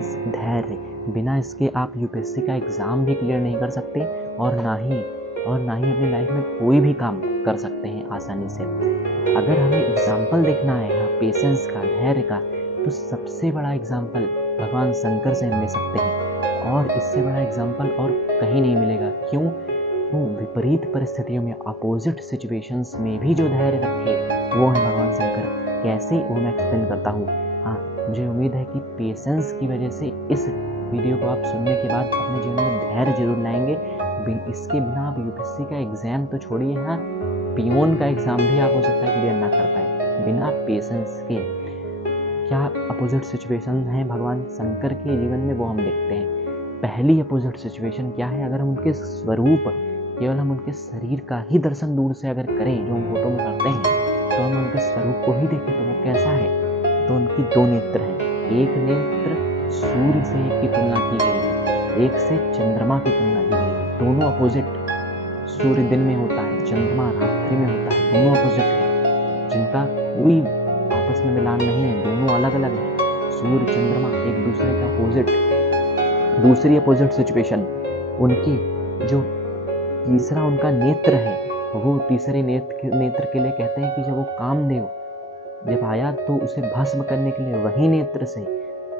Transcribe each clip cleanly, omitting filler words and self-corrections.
Patience, धैर्य, बिना इसके आप यूपीएससी का एग्ज़ाम भी क्लियर नहीं कर सकते और ना ही अपनी लाइफ में कोई भी काम कर सकते हैं आसानी से। अगर हमें एग्जाम्पल देखना है यहाँ पेशेंस का, धैर्य का, तो सबसे बड़ा एग्जाम्पल भगवान शंकर से हम ले सकते हैं और इससे बड़ा एग्जाम्पल और कहीं नहीं मिलेगा। क्यों? विपरीत परिस्थितियों में, अपोजिट सिचुएशंस में भी जो धैर्य रखे वो है भगवान शंकर। कैसे, वो मैं एक्सप्लेन करता हूँ। हाँ, मुझे उम्मीद है कि पेशेंस की वजह से इस वीडियो को आप सुनने के बाद अपने जीवन में धैर्य जरूर लाएंगे। इसके बिना आप यूपीएससी का एग्जाम तो छोड़िए, हाँ पियोन का एग्जाम भी आप हो सकता है क्लियर ना कर पाए बिना पेशेंस के। क्या अपोजिट सिचुएशन है भगवान शंकर के जीवन में, वो हम देखते हैं। पहली अपोजिट सिचुएशन क्या है? अगर हम उनके स्वरूप, केवल हम उनके शरीर का ही दर्शन दूर से अगर करें, जो हम फोटो में करते हैं, तो हम उनके स्वरूप को ही देखें तो वो कैसा है। तो उनकी दो नेत्र हैं। एक नेत्र सूर्य से की तुलना की गई है, एक से चंद्रमा की तुलना की गई है। दोनों अपोजिट, सूर्य दिन में होता है, चंद्रमा रात्रि में होता है। दोनों अपोजिट है, जिनका कोई आपस में मिलान नहीं है, दोनों अलग अलग है। सूर्य चंद्रमा एक दूसरे का अपोजिट। दूसरी अपोजिट सिचुएशन, उनकी जो तीसरा उनका नेत्र है, वो तीसरे नेत्र के लिए कहते हैं कि जब वो कामदेव जब आया तो उसे भस्म करने के लिए वही नेत्र से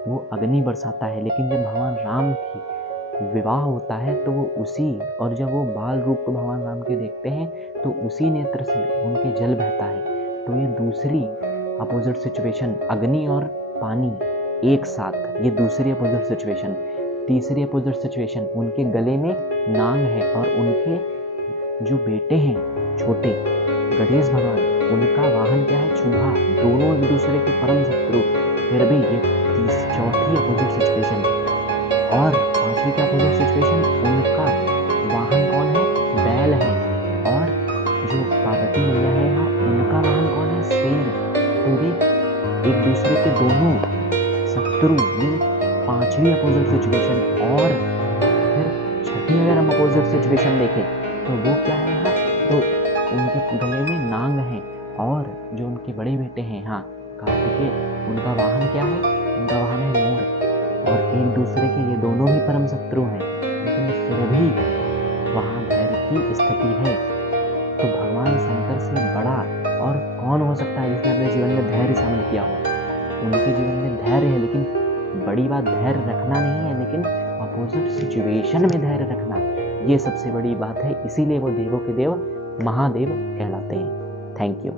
वो अग्नि बरसाता है। लेकिन जब भगवान राम की विवाह होता है तो वो उसी, और जब वो बाल रूप को भगवान राम के देखते हैं तो उसी नेत्र से उनके जल बहता है। तो ये दूसरी अपोजिट सिचुएशन, अग्नि और पानी एक साथ, ये दूसरी अपोजिट सिचुएशन। तीसरी अपोजिट सिचुएशन, उनके गले में नाग है और उनके जो बेटे हैं छोटे गणेश भगवान, उनका वाहन क्या है? चूहा। दोनों एक दूसरे के परम शत्रु, फिर भी ये चौथी अपोजिट सिचुएशन। और पांचवी का अपोजिट सिचुएशन, उनका वाहन कौन है? बैल है। और जो पार्वती मैया है यहाँ, उनका वाहन कौन है? शेर। तो ये एक दूसरे के दोनों शत्रु, ये पांचवी अपोजिट सिचुएशन। और फिर छठी अगर हम अपोजिट सिचुएशन देखें तो वो क्या है यहाँ? तो उनके गले में नाग है और जो उनके बड़े बेटे हैं, हाँ कार्तिकेय, उनका वाहन क्या है? उनका वाहन है मोर। और एक दूसरे के ये दोनों ही परम शत्रु हैं, लेकिन फिर भी वहाँ धैर्य की स्थिति है। तो भगवान शंकर से बड़ा और कौन हो सकता है जिसने अपने जीवन में धैर्य शामिल किया हो? उनके जीवन में धैर्य है, लेकिन बड़ी बात धैर्य रखना नहीं है, लेकिन अपोजिट सिचुएशन में धैर्य रखना, ये सबसे बड़ी बात है। इसीलिए वो देवों के देव महादेव कहलाते हैं। Thank you.